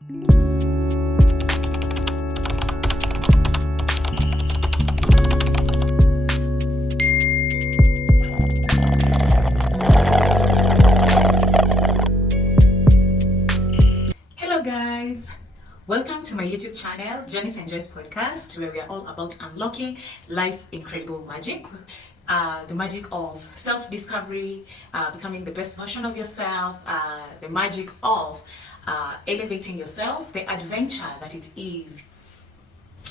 Hello guys, welcome to my YouTube channel, Janice Enjoys Podcast, where we are all about unlocking life's incredible magic. The magic of self-discovery, becoming the best version of yourself, the magic of elevating yourself, the adventure that it is.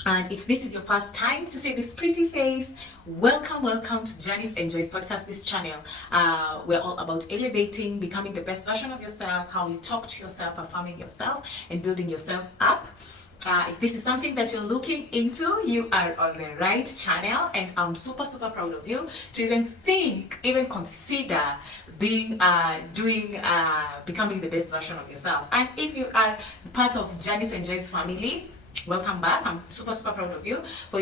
And if this is your first time to see this pretty face, welcome to Janice Enjoys Podcast, this channel. We're all about elevating, becoming the best version of yourself, how you talk to yourself, affirming yourself, and building yourself up. If this is something that you're looking into, you are on the right channel, and I'm super proud of you to even consider becoming the best version of yourself. And if you are part of Janice Enjoys family, welcome back. I'm super proud of you for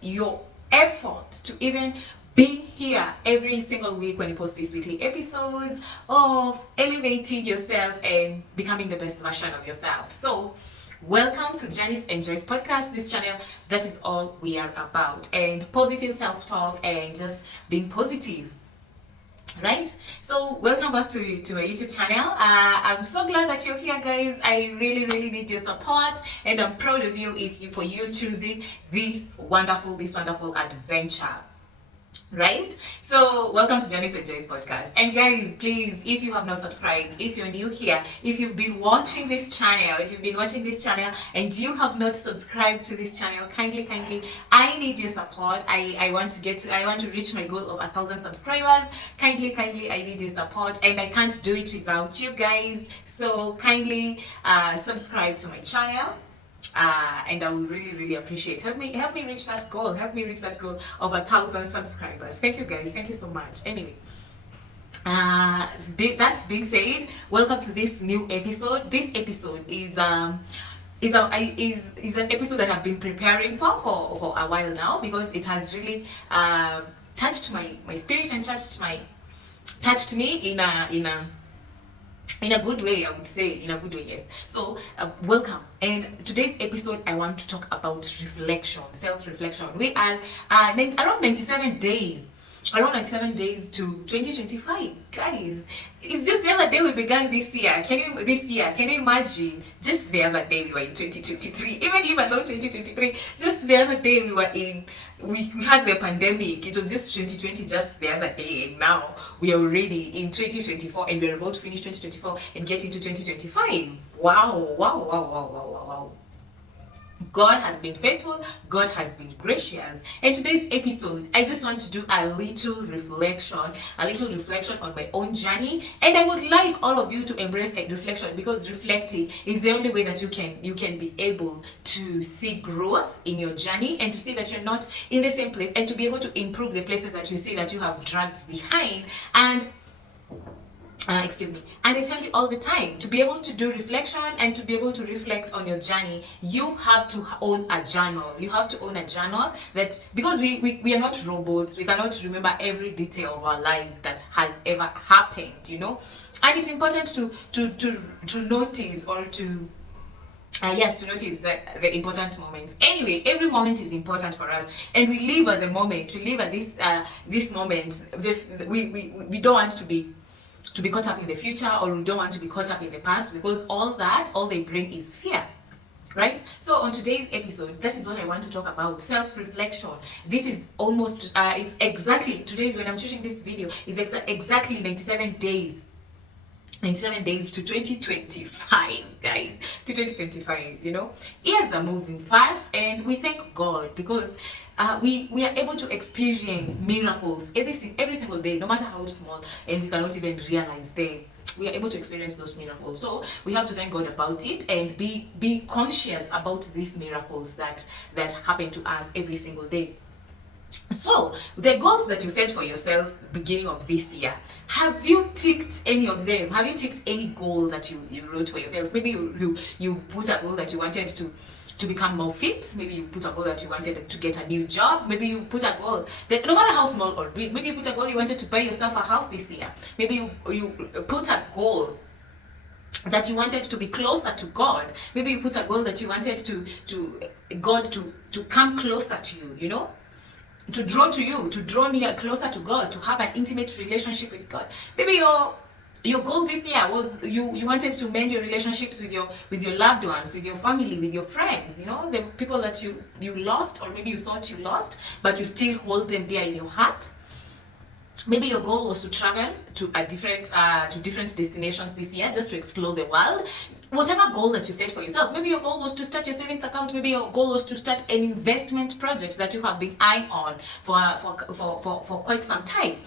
your efforts to even be here every single week when you post these weekly episodes of elevating yourself and becoming the best version of yourself. So welcome to Janice Enjoys Podcast, this channel that is all we are about, and positive self-talk and just being positive. Right, so welcome back to my YouTube channel. I'm so glad that you're here, guys. I really need your support, and I'm proud of you for you choosing this wonderful adventure. Right, so welcome to Janice Enjoys Podcast. And guys, please, if you have not subscribed, if you're new here, if you've been watching this channel and you have not subscribed to this channel, kindly, I need your support. I want to reach my goal of 1,000 subscribers. Kindly, I need your support, and I can't do it without you guys. So kindly subscribe to my channel. And I would really appreciate. Help me reach that goal. Of 1,000 subscribers. Thank you, guys. Thank you so much. Anyway, that being said, welcome to this new episode. This episode is an episode that I've been preparing for a while now, because it has really touched my spirit and touched me in a good way, I would say. In a good way, yes. So welcome. And today's episode, I want to talk about self-reflection. We are around 97 days to 2025, guys. It's just the other day we began this year. Can you imagine? Just the other day we were in 2023. Even leave alone 2023. Just the other day we had the pandemic. It was just 2020 just the other day, and now we are already in 2024, and we're about to finish 2024 and get into 2025. Wow. God has been faithful, God has been gracious. And today's episode, I just want to do a little reflection on my own journey. And I would like all of you to embrace a reflection, because reflecting is the only way that you can be able to see growth in your journey, and to see that you're not in the same place, and to be able to improve the places that you see that you have dragged behind. And and I tell you all the time, to be able to do reflection and to be able to reflect on your journey, you have to own a journal. That, because we are not robots, we cannot remember every detail of our lives that has ever happened, and it's important to notice, or to notice the important moments. Anyway, every moment is important for us, and we live at the moment. We live at this moment. We don't want to be caught up in the future, or we don't want to be caught up in the past, because all they bring is fear. Right? So on today's episode, that is what I want to talk about: self-reflection. This is almost it's exactly today's, when I'm shooting this video, is exactly 97 days to 2025, guys. To 2025, years are moving fast, and we thank God, because we are able to experience miracles every single day, no matter how small, and we cannot even realize them. We are able to experience those miracles, so we have to thank God about it, and be conscious about these miracles that happen to us every single day. So the goals that you set for yourself beginning of this year, have you ticked any of them? Have you ticked any goal that you wrote for yourself? Maybe you put a goal that you wanted to become more fit. Maybe you put a goal that you wanted to get a new job. Maybe you put a goal that, no matter how small or big, maybe you put a goal you wanted to buy yourself a house this year. Maybe you put a goal that you wanted to be closer to God. Maybe you put a goal that you wanted to God to come closer to you, you know, to draw to you, to draw near closer to God, to have an intimate relationship with God. Maybe your goal this year was you wanted to mend your relationships with your loved ones, with your family, with your friends, you know, the people that you lost, or maybe you thought you lost, but you still hold them dear in your heart. Maybe your goal was to travel to different destinations this year, just to explore the world. Whatever goal that you set for yourself, maybe your goal was to start your savings account, maybe your goal was to start an investment project that you have been eyeing on for quite some time.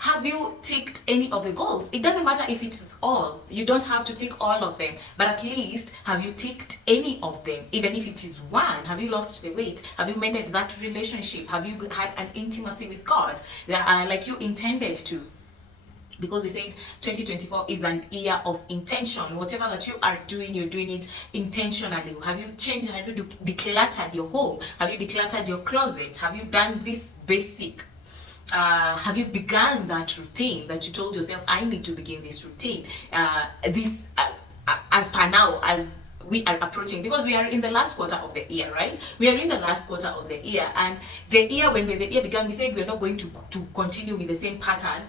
Have you ticked any of the goals? It doesn't matter if it's all. You don't have to tick all of them, but at least have you ticked any of them? Even if it is one, have you lost the weight? Have you mended that relationship? Have you had an intimacy with God like you intended to? Because we said 2024 is an year of intention. Whatever that you are doing, you're doing it intentionally. Have you changed? Have you decluttered your home? Have you decluttered your closet? Have you done this basic? Have you begun that routine that you told yourself, I need to begin this routine? As per now, as we are approaching, because we are in the last quarter of the year, right? We are in the last quarter of the year, and the year, when the year began, we said we're not going to continue with the same pattern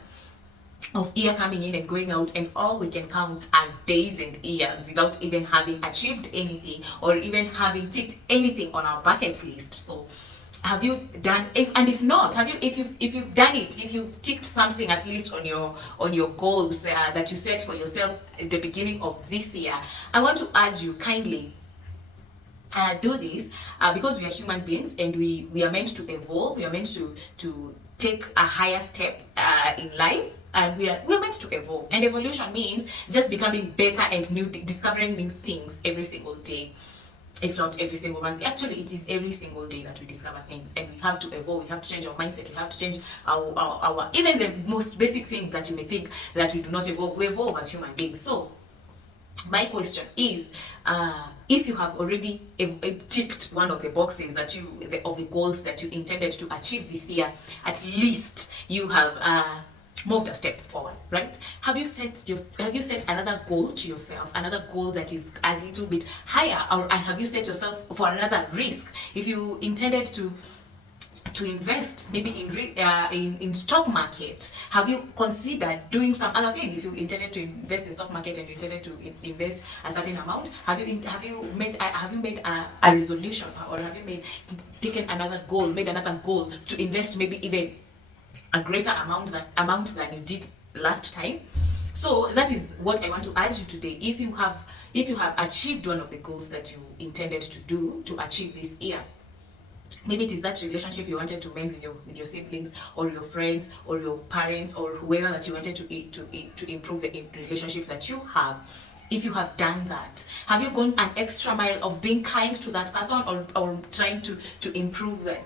of year coming in and going out, and all we can count are days and years without even having achieved anything or even having ticked anything on our bucket list. So have you done, if not, if you've done it, if you've ticked something at least on your goals that you set for yourself at the beginning of this year, I want to urge you kindly, do this because we are human beings, and we are meant to evolve. We are meant to take a higher step in life, and we're meant to evolve. And evolution means just becoming better and discovering new things every single day, if not every single month. Actually, it is every single day that we discover things, and we have to evolve. We have to change our mindset. We have to change our even the most basic thing that you may think that we do not evolve. We evolve as human beings. So my question is, if you have already ticked one of the boxes that of the goals that you intended to achieve this year, at least you have moved a step forward, right? Have you set another goal to yourself, another goal that is a little bit higher, or have you set yourself for another risk? If you intended to invest maybe in stock market, have you considered doing some other thing? If you intended to invest in stock market and you intended to invest a certain amount, have you made a resolution, or have you taken another goal, made another goal to invest maybe even a greater amount than you did last time? So that is what I want to urge you today. If you have achieved one of the goals that you intended to achieve this year, maybe it is that relationship you wanted to mend with your siblings, or your friends, or your parents, or whoever that you wanted to improve the relationship that you have. If you have done that, have you gone an extra mile of being kind to that person, or trying to improve the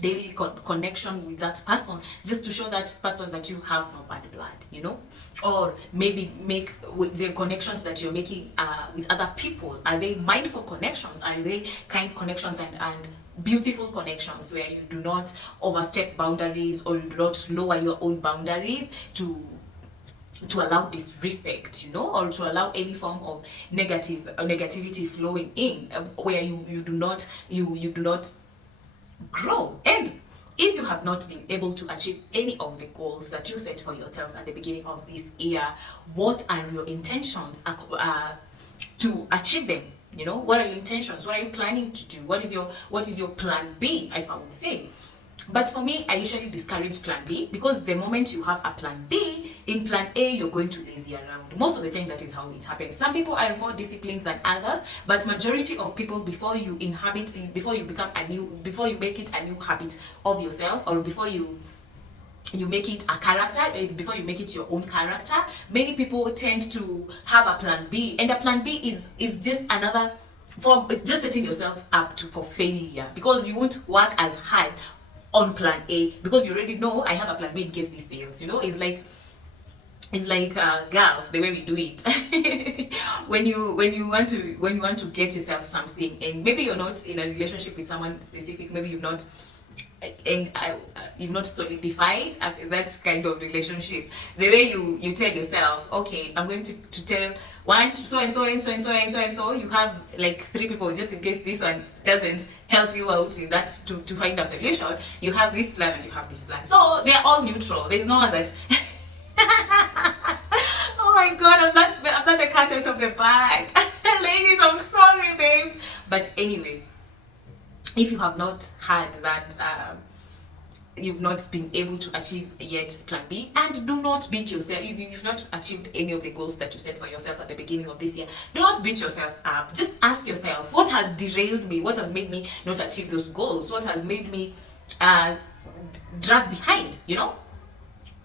daily connection with that person, just to show that person that you have no bad blood, you know? Or maybe make with the connections that you're making with other people, are they mindful connections? Are they kind connections and beautiful connections, where you do not overstep boundaries, or you do not lower your own boundaries to allow disrespect, you know, or to allow any form of negativity flowing in, where you do not grow? And if you have not been able to achieve any of the goals that you set for yourself at the beginning of this year, what are your intentions to achieve them? You know, what are your intentions? What are you planning to do? What is your plan B, if I would say? But for me, I usually discourage plan B, because the moment you have a plan B, in plan A, you're going to lazy around. Most of the time, that is how it happens. Some people are more disciplined than others, but majority of people, before you make it a new habit of yourself, or before you make it a character, before you make it your own character, many people tend to have a plan B, and a plan B is just another form, just setting yourself up for failure, because you won't work as hard on plan A, because you already know, I have a plan B in case this fails. You know, it's like girls, the way we do it. when you want to get yourself something, and maybe you're not in a relationship with someone specific, maybe you've not you've not solidified that kind of relationship, the way you tell yourself, okay, I'm going to tell one so and so and so and so and so and so, you have like 3 people just in case this one doesn't help you out in that to find a solution. You have this plan and you have this plan, so they're all neutral. There's no one that oh my god, I'm not the cat out of the bag. Ladies, I'm sorry, babes. But anyway, if you have not had that, you've not been able to achieve yet plan B, and do not beat yourself if you've not achieved any of the goals that you set for yourself at the beginning of this year. Do not beat yourself up. Just ask yourself, what has derailed me? What has made me not achieve those goals? What has made me drag behind, you know?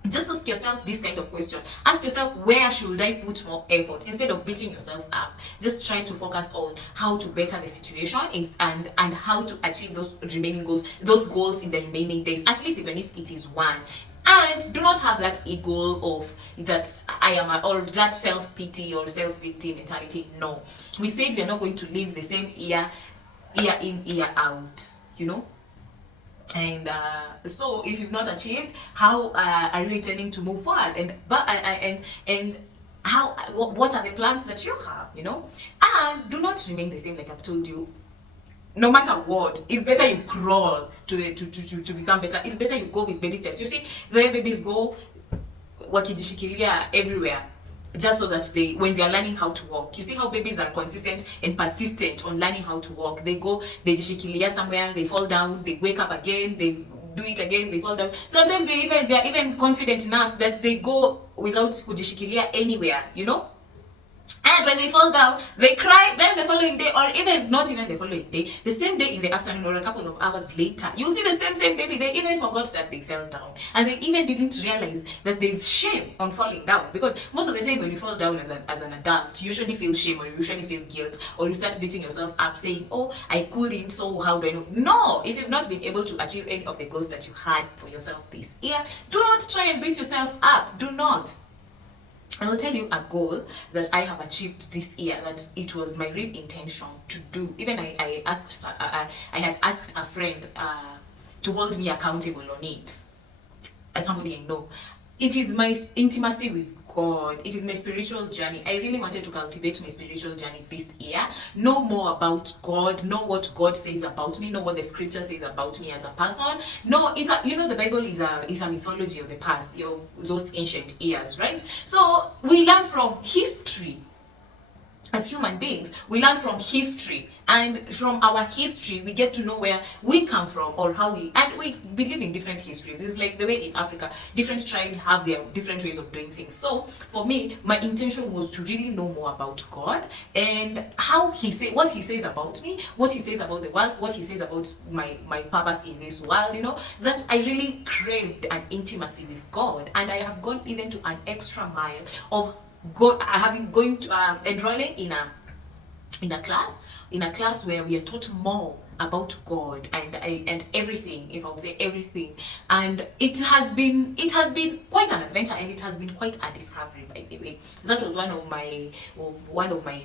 Just ask yourself this kind of question. Ask yourself, where should I put more effort? Instead of beating yourself up, just try to focus on how to better the situation and how to achieve those remaining goals, those goals in the remaining days, at least even if it is one. And do not have that ego of that I am or that self-pity or self-victim mentality. No. We said we are not going to live the same year in, year out, you know? And so if you've not achieved, how are you intending to move forward? And how what are the plans that you have, you know? And do not remain the same. Like I've told you, no matter what, it's better you crawl to become better. It's better you go with baby steps. You see, the way babies go wakijishikilia everywhere, just so that when they are learning how to walk. You see how babies are consistent and persistent on learning how to walk. They go, they jishikilia somewhere, they fall down, they wake up again, they do it again, they fall down. Sometimes they are even confident enough that they go without kujishikilia anywhere, you know? And when they fall down, they cry. Then the following day, or even not even the following day, the same day in the afternoon or a couple of hours later, you'll see the same baby. They even forgot that they fell down, and they even didn't realize that there's shame on falling down. Because most of the time when you fall down as an adult, you usually feel shame, or you usually feel guilt, or you start beating yourself up, saying, "Oh, I couldn't. So how do I know?" No, if you've not been able to achieve any of the goals that you had for yourself this year, do not try and beat yourself up. Do not. I will tell you a goal that I have achieved this year, that it was my real intention to do. Even I had asked a friend to hold me accountable on it, as somebody I know. It is my intimacy with God. It is my spiritual journey. I really wanted to cultivate my spiritual journey this year. Know more about God. Know what God says about me. Know what the scripture says about me as a person. No, the Bible is a mythology of the past, of those ancient years, right? So we learn from history. As human beings, we learn from history, and from our history we get to know where we come from, or how we believe in different histories. It's like the way in Africa, different tribes have their different ways of doing things. So for me, my intention was to really know more about God and what he says about me, what he says about the world, what he says about my purpose in this world, you know. That I really craved an intimacy with God, and I have gone even to an extra mile of enrolling in a class where we are taught more about God and everything, if I would say everything. And it has been quite an adventure, and it has been quite a discovery, by the way. That was one of my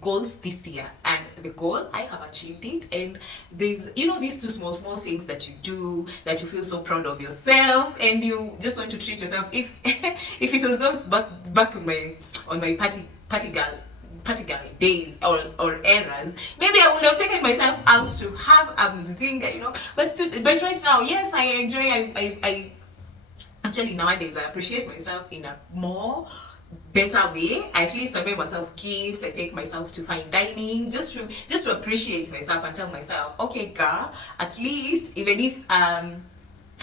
goals this year, and the goal, I have achieved it. And there's these two small things that you do, that you feel so proud of yourself, and you just want to treat yourself. If if it was those back on my party girl days or eras, maybe I would have taken myself out to have the thing, you know. But right now, yes, I enjoy. I actually nowadays I appreciate myself in a more better way. At least I buy myself gifts. I take myself to fine dining, just to appreciate myself and tell myself, okay, girl, at least even if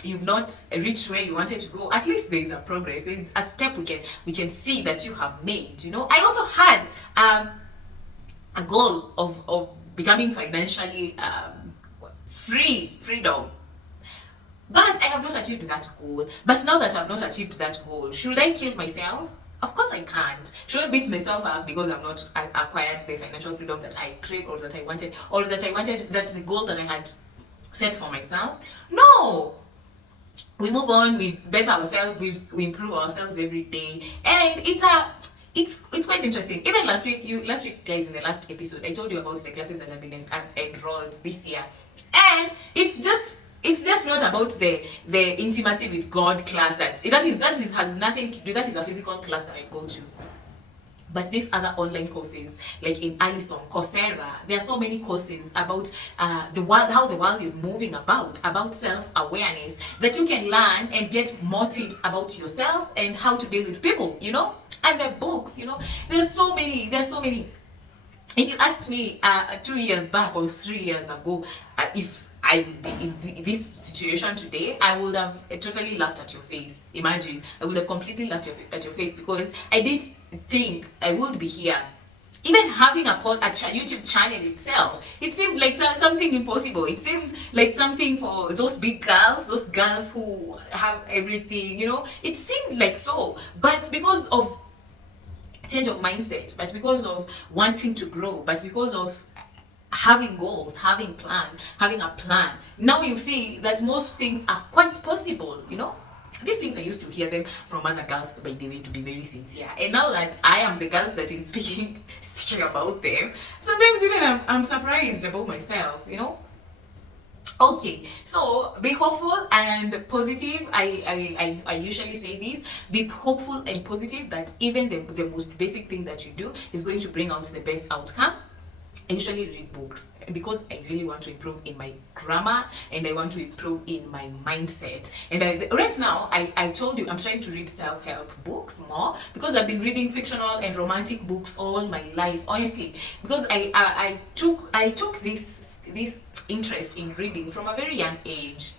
you've not reached where you wanted to go, at least there is a progress. There is a step we can see that you have made. You know, I also had a goal of becoming financially freedom. But I have not achieved that goal. But now that I've not achieved that goal, should I kill myself? Of course I can't. Should I beat myself up because I've not acquired the financial freedom that I craved, or that I wanted, that the goal that I had set for myself? No. We move on, we better ourselves, we improve ourselves every day. And it's quite interesting. Even last week guys, in the last episode, I told you about the classes that I've enrolled this year. And it's just not about the intimacy with God class. That is has nothing to do. That is a physical class that I go to. But these other online courses, like in Allison, Coursera, there are so many courses about the world, how the world is moving about self-awareness, that you can learn and get more tips about yourself and how to deal with people, and the books, there's so many. If you asked me 2 years back or 3 years ago, if I would be in this situation today, I would have totally laughed at your face. Imagine, I would have completely laughed at your face, because I didn't think I would be here. Even having a YouTube channel itself, it seemed like something impossible. It seemed like something for those big girls, those girls who have everything, It seemed like so. But because of change of mindset, but because of wanting to grow, but because of having goals, having a plan, now you see that most things are quite possible. These things I used to hear them from other girls, by the way, to be very sincere, and now that I am the girls that is speaking about them, sometimes even I'm surprised about myself. Okay, so be hopeful and positive. I usually say this: be hopeful and positive that even the most basic thing that you do is going to bring out the best outcome. I usually read books because I really want to improve in my grammar, and I want to improve in my mindset. And right now, I told you I'm trying to read self-help books more, because I've been reading fictional and romantic books all my life, honestly. Because I took this interest in reading from a very young age.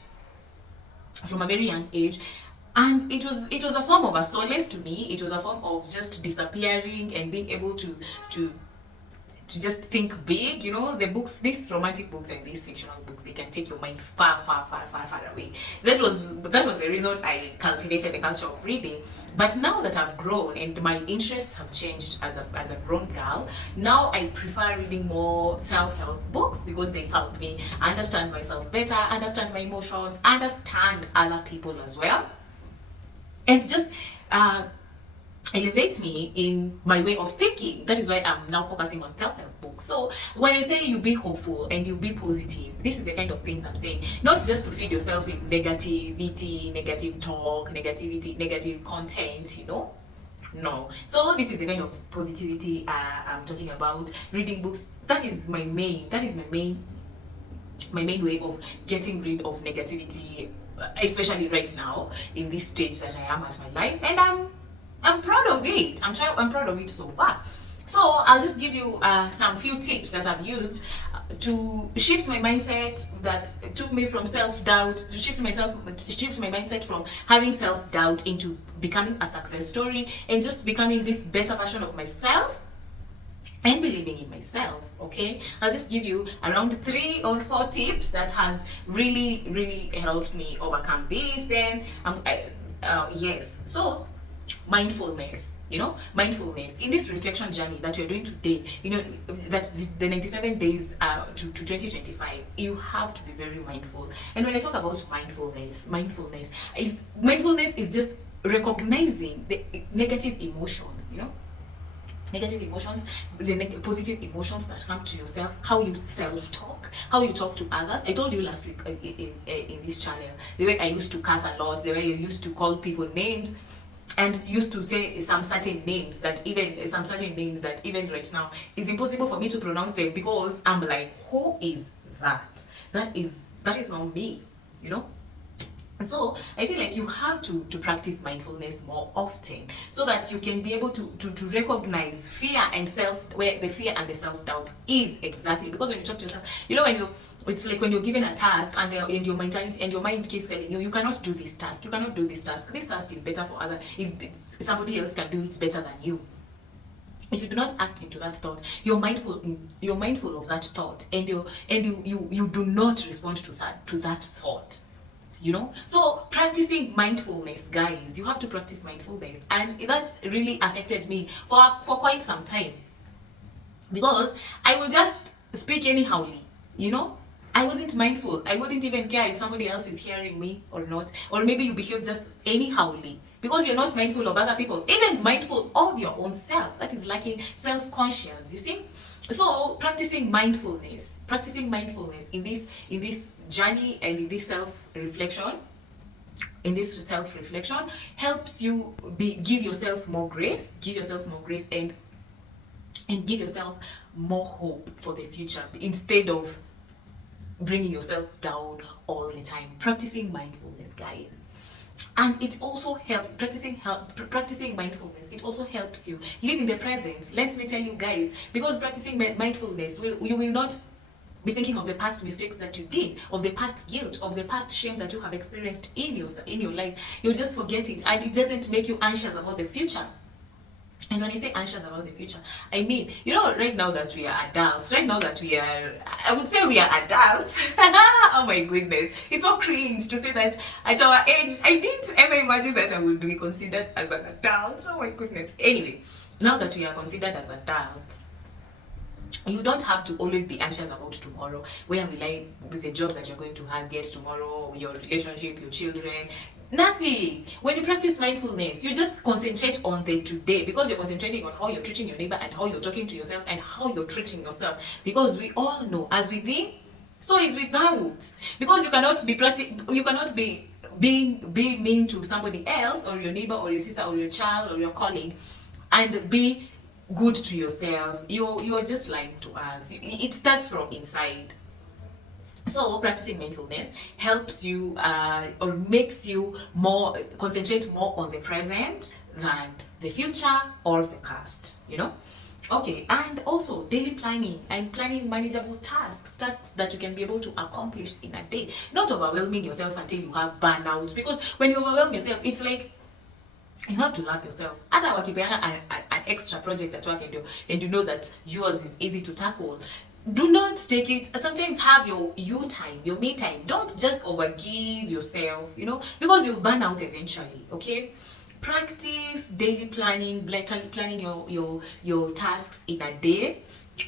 And it was a form of a solace to me. It was a form of just disappearing and being able to just think big. The books, these romantic books and these fictional books, they can take your mind far away. That was the reason I cultivated the culture of reading. But now that I've grown and my interests have changed as a grown girl, now I prefer reading more self-help books, because they help me understand myself better, understand my emotions, understand other people as well, and just elevates me in my way of thinking. That is why I'm now focusing on self-help books. So when I say you be hopeful and you be positive, this is the kind of things I'm saying. Not just to feed yourself with negativity, negative talk, negative content, No. So this is the kind of positivity I'm talking about. Reading books, that is my main way of getting rid of negativity, especially right now in this stage that I am at my life, and I'm proud of it. I'm proud of it so far. So I'll just give you some few tips that I've used to shift my mindset, that took me from self-doubt, to shift my mindset from having self-doubt into becoming a success story, and just becoming this better version of myself and believing in myself. Okay, I'll just give you around 3 or 4 tips that has really helped me overcome this. Then yes, so mindfulness in this reflection journey that you're doing today, that the 97 days to 2025, you have to be very mindful. And when I talk about mindfulness is just recognizing the negative emotions, the positive emotions that come to yourself, how you self-talk, how you talk to others. I told you last week in this channel, the way I used to curse a lot, the way I used to call people names, and used to say some certain names that even right now is impossible for me to pronounce them, because I'm like, who is that? That is not me, So I feel like you have to practice mindfulness more often, so that you can be able to recognize fear and where the fear and the self-doubt is exactly. Because when you talk to yourself, it's like when you're given a task and your mentality and your mind keeps telling you can do this task, this task is better for somebody else can do it better than you. If you do not act into that thought, you're mindful of that thought, and you do not respond to that thought. So practicing mindfulness, guys, you have to practice mindfulness, and that really affected me for quite some time, because I will just speak anyhowly. I wasn't mindful. I wouldn't even care if somebody else is hearing me or not, or maybe you behave just anyhowly, because you're not mindful of other people, even mindful of your own self. That is lacking self-conscious, you see. So practicing mindfulness in this journey and in this self reflection helps you give yourself more grace, and give yourself more hope for the future instead of bringing yourself down all the time. Practicing mindfulness, guys. And it also helps practicing mindfulness. It also helps you live in the present. Let me tell you, guys, because practicing mindfulness, you will not be thinking of the past mistakes that you did, of the past guilt, of the past shame that you have experienced in your life. You'll just forget it, and it doesn't make you anxious about the future. And when I say anxious about the future, I mean, right now that we are adults, I would say we are adults. Oh my goodness. It's so cringe to say that at our age. I didn't ever imagine that I would be considered as an adult. Oh my goodness. Anyway, now that we are considered as adults, you don't have to always be anxious about tomorrow. Where will I, with the job that you're going to get tomorrow, your relationship, your children? Nothing. When you practice mindfulness, you just concentrate on the today, because you're concentrating on how you're treating your neighbor and how you're talking to yourself and how you're treating yourself. Because we all know, as within, so is without. Because you cannot be being mean to somebody else, or your neighbor, or your sister, or your child, or your colleague, and be good to yourself. You're just lying to us. It starts from inside. So practicing mindfulness helps you or makes you concentrate more on the present than the future or the past, Okay, and also daily planning and planning manageable tasks that you can be able to accomplish in a day. Not overwhelming yourself until you have burnout, because when you overwhelm yourself, it's like you have to love yourself. Hata wakipeana an extra project at work, and you know that yours is easy to tackle, do not take it. Sometimes have your time, your me time. Don't just overgive yourself, because you'll burn out eventually. Okay, practice daily planning, planning your tasks in a day.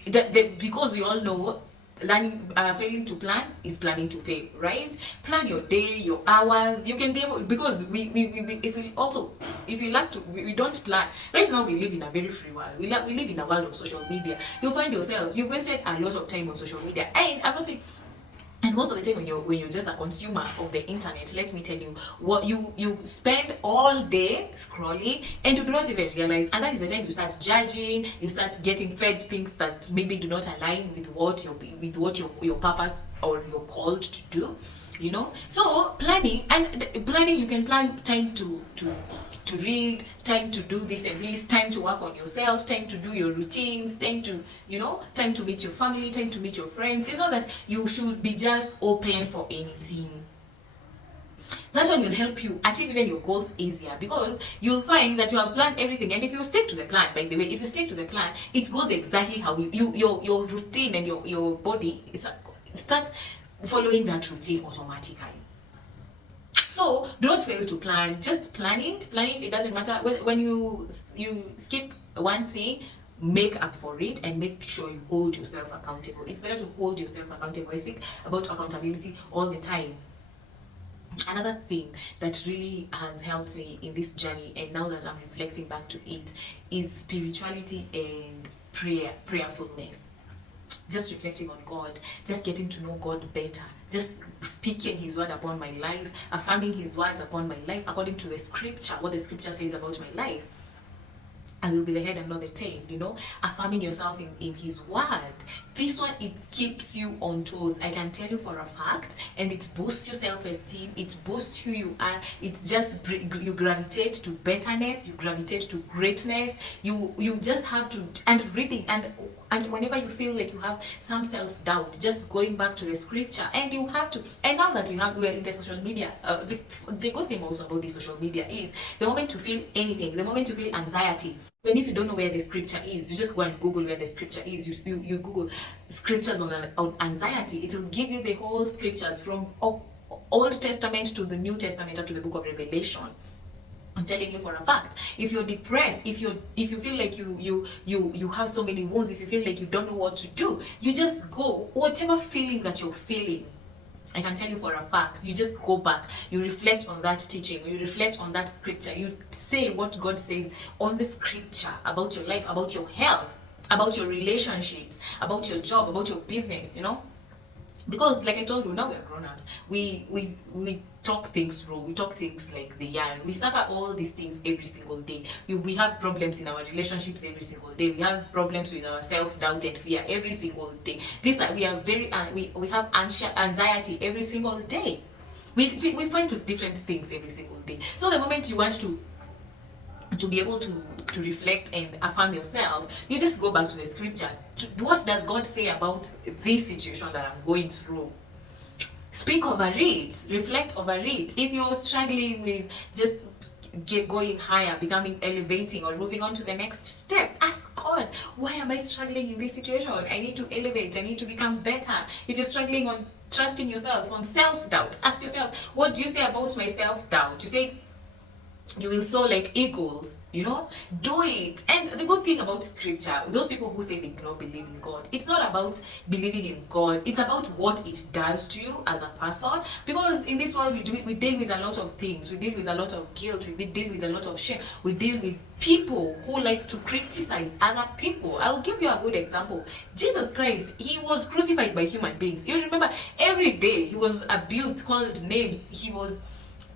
Because we all know failing to plan is planning to fail, right? Plan your day, your hours. You can be able, because if we don't plan. Right now we live in a very free world. We live in a world of social media. You'll find yourself, you've wasted a lot of time on social media, and I'm not saying. And most of the time when you're just a consumer of the internet, let me tell you, what you spend all day scrolling and you do not even realize, and that is the time you start judging, you start getting fed things that maybe do not align with what your purpose or you're called to do. So planning, you can plan time to read, time to do this and this, time to work on yourself, time to do your routines, time to meet your family, time to meet your friends. It's not that you should be just open for anything. That one will help you achieve even your goals easier, because you'll find that you have planned everything, and if you stick to the plan, by the way, it goes exactly how your routine and your body starts following that routine automatically. So don't fail to plan. Just plan it. It doesn't matter when you skip one thing. Make up for it and make sure you hold yourself accountable. It's better to hold yourself accountable. I speak about accountability all the time. Another thing that really has helped me in this journey, and now that I'm reflecting back to it, is spirituality and prayerfulness. Just reflecting on God, just getting to know God better, just speaking His word upon my life, affirming His words upon my life according to the scripture, what the scripture says about my life. I will be the head and not the tail, affirming yourself in His word. This one, it keeps you on toes. I can tell you for a fact, and it boosts your self-esteem. It boosts who you are. It just you gravitate to betterness. You gravitate to greatness. You just have to, and reading and whenever you feel like you have some self-doubt, just going back to the scripture, and you have to. And now that we're in the social media, the good thing also about the social media is the moment you feel anything, the moment you feel anxiety. Even if you don't know where the scripture is, you just go and Google where the scripture is. You Google scriptures on anxiety. It will give you the whole scriptures from Old Testament to the New Testament up to the book of Revelation. I'm telling you for a fact. If you're depressed, if you feel like you have so many wounds, if you feel like you don't know what to do, you just go, whatever feeling that you're feeling, I can tell you for a fact, you just go back, you reflect on that teaching, you reflect on that scripture, you say what God says on the scripture about your life, about your health. about your relationships, about your job, about your business, because like I told you, now we're grown-ups. We talk things through. We talk things like they are. We suffer all these things every single day. We have problems in our relationships every single day. We have problems with our self-doubt and fear every single day. We are very we have anxiety every single day. We fight with different things every single day. So the moment you want to be able to reflect and affirm yourself, you just go back to the scripture. What does God say about this situation that I'm going through? Speak over it, reflect over it. If you're struggling with just going higher, becoming elevating, or moving on to the next step, ask God, why am I struggling in this situation? I need to elevate, I need to become better. If you're struggling on trusting yourself, on self-doubt, ask yourself, what do you say about my self-doubt? You say you will soar like eagles, do it. And the good thing about scripture, those people who say they do not believe in God, it's not about believing in God, it's about what it does to you as a person. Because in this world we deal with a lot of things. We deal with a lot of guilt, we deal with a lot of shame, we deal with people who like to criticize other people. I'll give you a good example. Jesus Christ, he was crucified by human beings. You remember, every day he was abused, called names, he was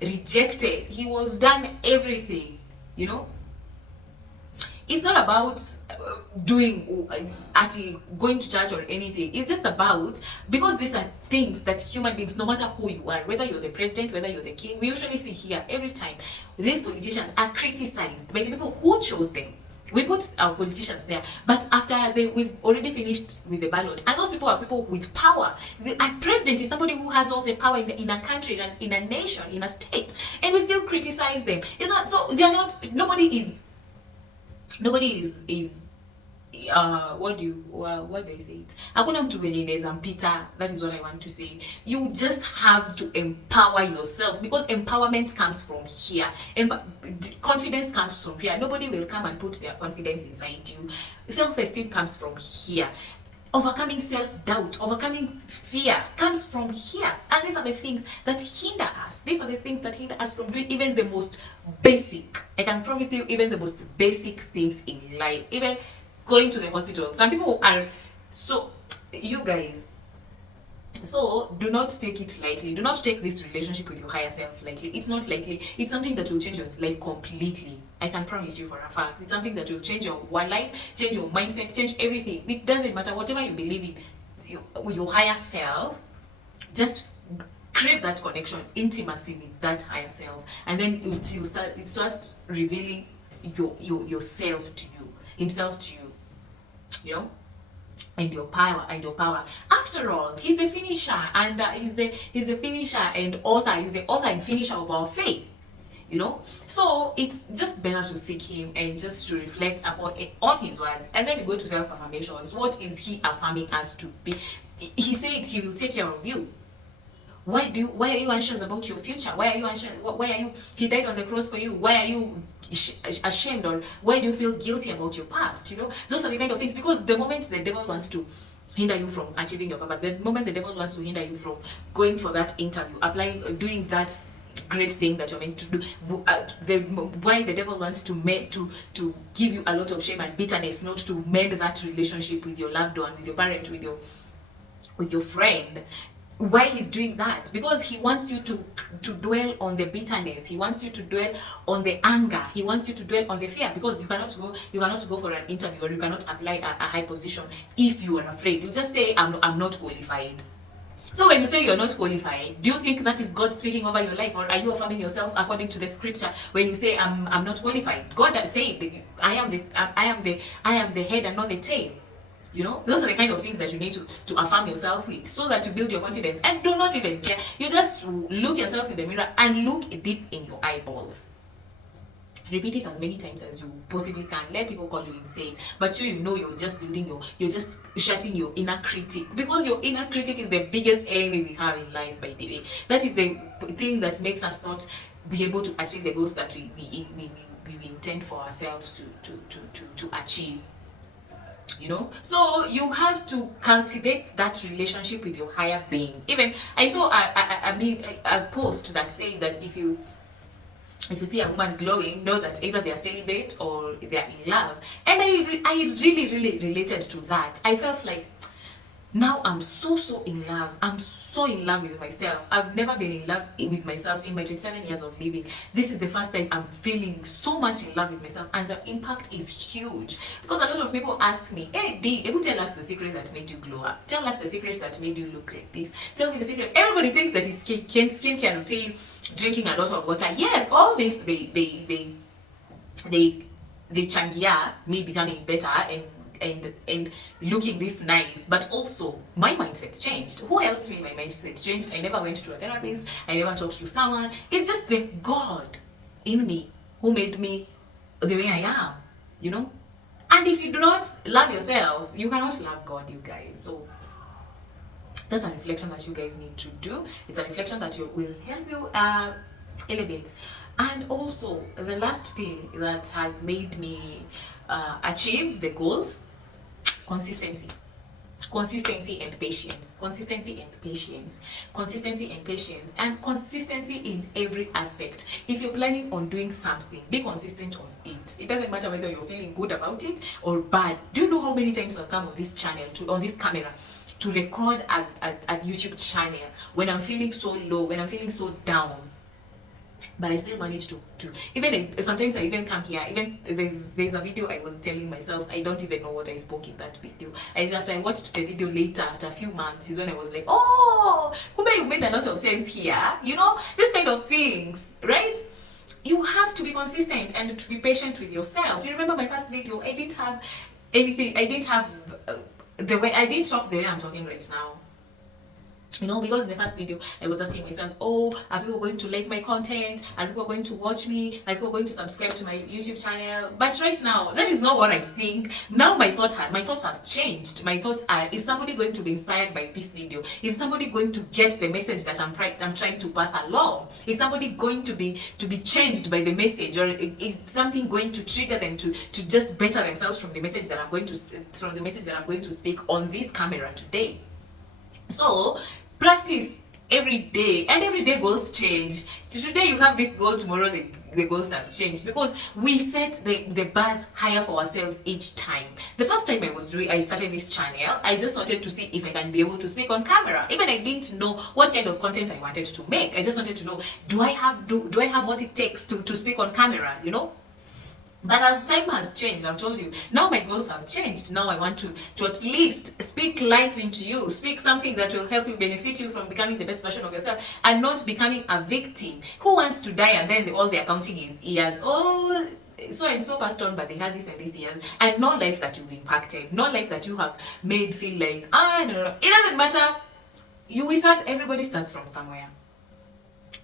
rejected, he was done everything. It's not about doing going to church or anything. It's just about, because these are things that human beings, no matter who you are, whether you're the president, whether you're the king, we usually see here every time these politicians are criticized by the people who chose them. We put our politicians there, but after we've already finished with the ballot, and those people are people with power. A president is somebody who has all the power in a country, in a nation, in a state, and we still criticize them. It's not so they are not. Nobody is what do I say it? Hakuna mtu mwenye inaweza mpita. That is what I want to say. You just have to empower yourself, because empowerment comes from here. Confidence comes from here. Nobody will come and put their confidence inside you. Self-esteem comes from here. Overcoming self-doubt, overcoming fear comes from here. And these are the things that hinder us. These are the things that hinder us from doing even the most basic. I can promise you, even the most basic things in life. Even going to the hospital. Some people are you guys, so do not take it lightly. Do not take this relationship with your higher self lightly. It's not lightly. It's something that will change your life completely. I can promise you for a fact. It's something that will change your life, change your mindset, change everything. It doesn't matter whatever you believe in, your higher self. Just crave that connection, intimacy with that higher self, and then it starts revealing yourself to you, himself to you, and your power. After all, he's the finisher, and he's the finisher and author. He's the author and finisher of our faith. So it's just better to seek him and just to reflect upon on his words, and then you go to self-affirmations. What is he affirming us to be? He said he will take care of you. Why are you anxious about your future? Why are you anxious? He died on the cross for you. Why are you ashamed, or why do you feel guilty about your past? Those are the kind of things. Because the moment the devil wants to hinder you from achieving your purpose, the moment the devil wants to hinder you from going for that interview, doing that great thing that you're meant to do, why the devil wants to give you a lot of shame and bitterness, not to mend that relationship with your loved one, with your parent, with your friend. Why he's doing that? Because he wants you to dwell on the bitterness. He wants you to dwell on the anger. He wants you to dwell on the fear, because you cannot go for an interview, or you cannot apply a high position if you are afraid. You just say, I'm not qualified. So when you say you're not qualified, do you think that is God speaking over your life, or are you affirming yourself according to the scripture? When you say I'm not qualified, God has said I am the head and not the tail. Those are the kind of things that you need to affirm yourself with, so that you build your confidence. And do not even care. You just look yourself in the mirror and look deep in your eyeballs. Repeat it as many times as you possibly can. Let people call you insane, but you're just building you're just shutting your inner critic, because your inner critic is the biggest enemy we have in life, by the way. That is the thing that makes us not be able to achieve the goals that we intend for ourselves to achieve. So you have to cultivate that relationship with your higher being. Even I saw a post that saying that if you if you see a woman glowing, know that either they are celibate or they are in love. And I really related to that. I felt like now I'm so in love. I'm so in love with myself. I've never been in love with myself in my 27 years of living. This is the first time I'm feeling so much in love with myself, and the impact is huge. Because a lot of people ask me, hey D, able tell us the secret that made you glow up. Tell us the secrets that made you look like this. Tell me the secret. Everybody thinks that it's skincare routine, drinking a lot of water. Yes, all this they changia me becoming better and looking this nice, but also my mindset changed. Who helped me? My mindset changed. I never went to a therapist. I never talked to someone. It's just the God in me who made me the way I am, you know. And if you do not love yourself, you cannot love God, you guys. So that's a reflection that you guys need to do. It's a reflection that will help you elevate. And also the last thing that has made me achieve the goals: consistency and patience. Consistency and consistency in every aspect. If you're planning on doing something, be consistent on it. It doesn't matter whether you're feeling good about it or bad. Do you know how many times I've come on this channel, on this camera, to record a YouTube channel when I'm feeling so low, when I'm feeling so down, but I still manage to even sometimes I even come here. Even there's a video I was telling myself I don't even know what I spoke in that video. After I watched the video later, after a few months, is when I was like, oh, Kumbe, you made a lot of sense here. You know, this kind of things, right? You have to be consistent and to be patient with yourself. You remember my first video? I didn't have anything. I didn't have the way I didn't talk the way I'm talking right now. You know, because in the first video I was asking myself, oh, are people going to like my content? Are people going to watch me? Are people going to subscribe to my YouTube channel? But right now, that is not what I think. Now my thoughts have changed. My thoughts are, is somebody going to be inspired by this video? Is somebody going to get the message that I'm trying to pass along? Is somebody going to be changed by the message, or is something going to trigger them to just better themselves from the message that I'm going to speak on this camera today? So practice every day, and every day goals change. Today you have this goal, tomorrow the goals have changed, because we set the bars higher for ourselves each time. The first time I started this channel, I just wanted to see if I can be able to speak on camera. Even I didn't know what kind of content I wanted to make. I just wanted to know, do I have what it takes to speak on camera, you know? But as time has changed, I've told you, now my goals have changed. Now I want to at least speak life into you, speak something that will help you, benefit you from becoming the best version of yourself, and not becoming a victim who wants to die and then all they're counting is years. Oh, so and so passed on, but they had this and this years, and no life that you've impacted, no life that you have made feel like, no. It doesn't matter. Everybody starts from somewhere.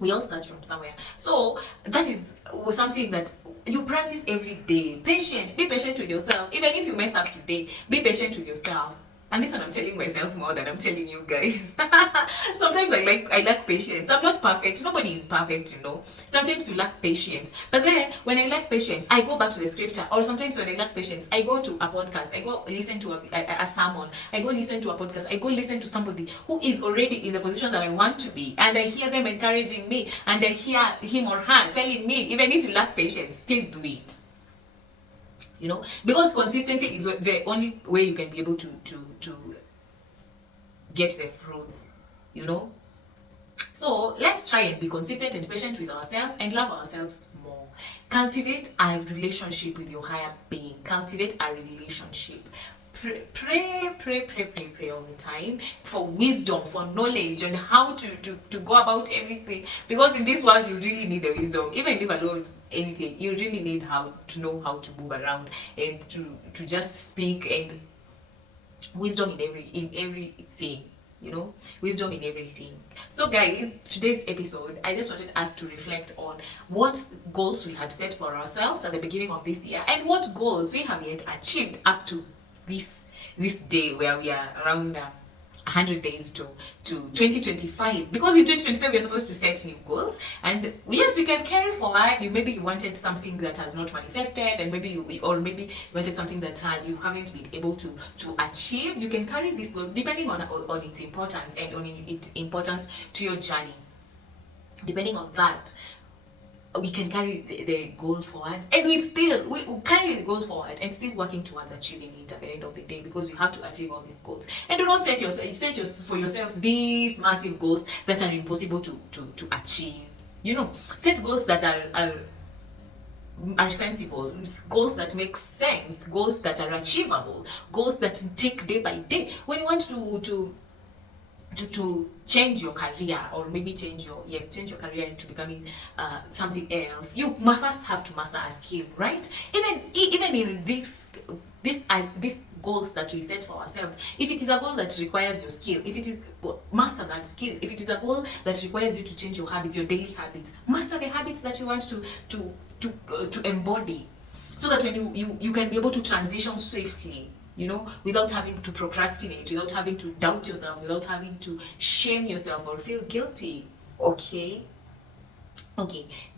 We all start from somewhere. So that is something that you practice every day. Patience. Be patient with yourself. Even if you mess up today, be patient with yourself. And this one I'm telling myself more than I'm telling you guys. Sometimes I lack patience. I'm not perfect. Nobody is perfect, you know. Sometimes you lack patience. But then when I lack patience, I go back to the scripture. Or sometimes when I lack patience, I go to a podcast. I go listen to a sermon. I go listen to a podcast. I go listen to somebody who is already in the position that I want to be. And I hear them encouraging me. And I hear him or her telling me, even if you lack patience, still do it. You know, because consistency is the only way you can be able to get the fruits, you know. So let's try and be consistent and patient with ourselves and love ourselves more. Cultivate a relationship with your higher being. Cultivate a relationship. Pray all the time for wisdom, for knowledge on how to go about everything, because in this world you really need the wisdom. Even if alone anything, you really need to know how to move around and to just speak, and wisdom in everything, you know, wisdom in everything. So guys, today's episode, I just wanted us to reflect on what goals we had set for ourselves at the beginning of this year, and what goals we have yet achieved up to this day, where we are around 100 days to 2025. Because in 2025 we're supposed to set new goals, and yes, we can carry forward. Maybe you wanted something that has not manifested, and maybe you wanted something that you haven't been able to achieve. You can carry this goal depending on its importance, and on its importance to your journey. Depending on that, we can carry the goal forward, and we carry the goal forward and still working towards achieving it at the end of the day, because we have to achieve all these goals. And do not set for yourself these massive goals that are impossible to achieve. You know, set goals that are sensible, goals that make sense, goals that are achievable, goals that take day by day. When you want to change your career, or maybe change your career into becoming something else, you first have to master a skill, right? Even in this goals that we set for ourselves, if it is a goal that requires your skill, if it is, master that skill. If it is a goal that requires you to change your habits, your daily habits, master the habits that you want to embody, so that when you can be able to transition swiftly, you know, without having to procrastinate, without having to doubt yourself, without having to shame yourself or feel guilty. Okay,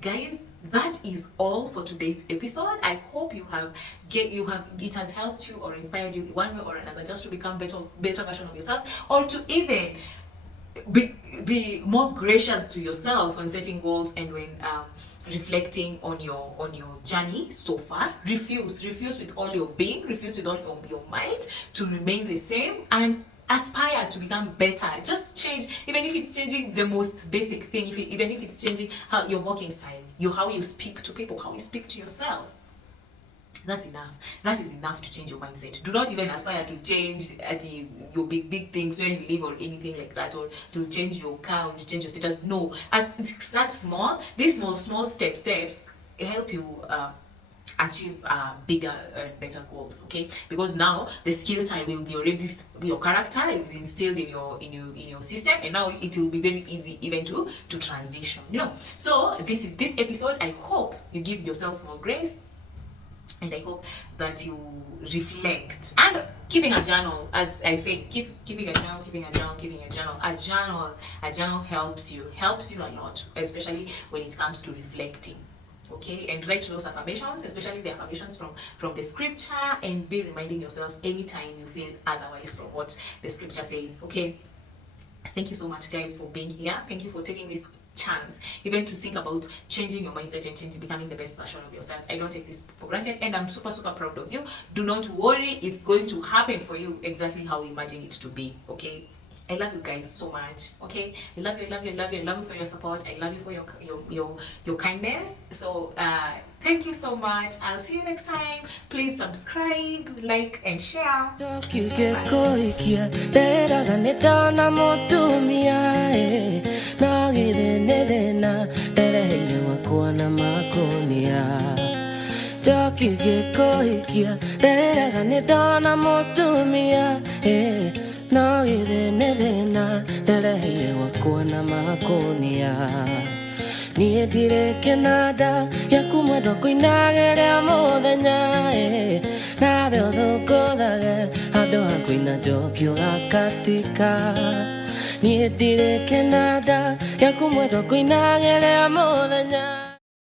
guys, that is all for today's episode. I hope it has helped you or inspired you one way or another, just to become better version of yourself, or to even be more gracious to yourself when setting goals, and when reflecting on your journey so far. Refuse with all your being, refuse with all your might to remain the same, and aspire to become better. Just change, even if it's changing the most basic thing, even if it's changing how your walking style, how you speak to people, how you speak to yourself. That's enough. That is enough to change your mindset. Do not even aspire to change your big things where you live or anything like that, or to change your car, or to change your status. No, as that small, these small steps help you achieve bigger, better goals. Okay, because now the skill side will be already your character, it will be instilled in your system, and now it will be very easy even to transition. You know, so this episode. I hope you give yourself more grace. And I hope that you reflect, and keeping a journal, as I say, keeping a journal. A journal helps you a lot, especially when it comes to reflecting. Okay, and write those affirmations, especially the affirmations from the scripture, and be reminding yourself anytime you feel otherwise from what the scripture says. Okay, thank you so much, guys, for being here. Thank you for taking this chance even to think about changing your mindset and becoming the best version of yourself. I don't take this for granted, and I'm super proud of you. Do not worry, it's going to happen for you exactly how you imagine it to be. Okay, I love you guys so much. Okay, I love you for your support. I love you for your kindness. So thank you so much. I'll see you next time. Please subscribe, like, and share. No nethena ndereheire wakuona makonia niĩ ndirĩ kĩnanda gĩaku mwendwa kũinagĩria mũthenya nawe ũthũngũthage handũ ha kũina njoki ũgakatika niĩ ndirĩ kĩnanda gĩaku mwendwa kũinagĩria mũthenya.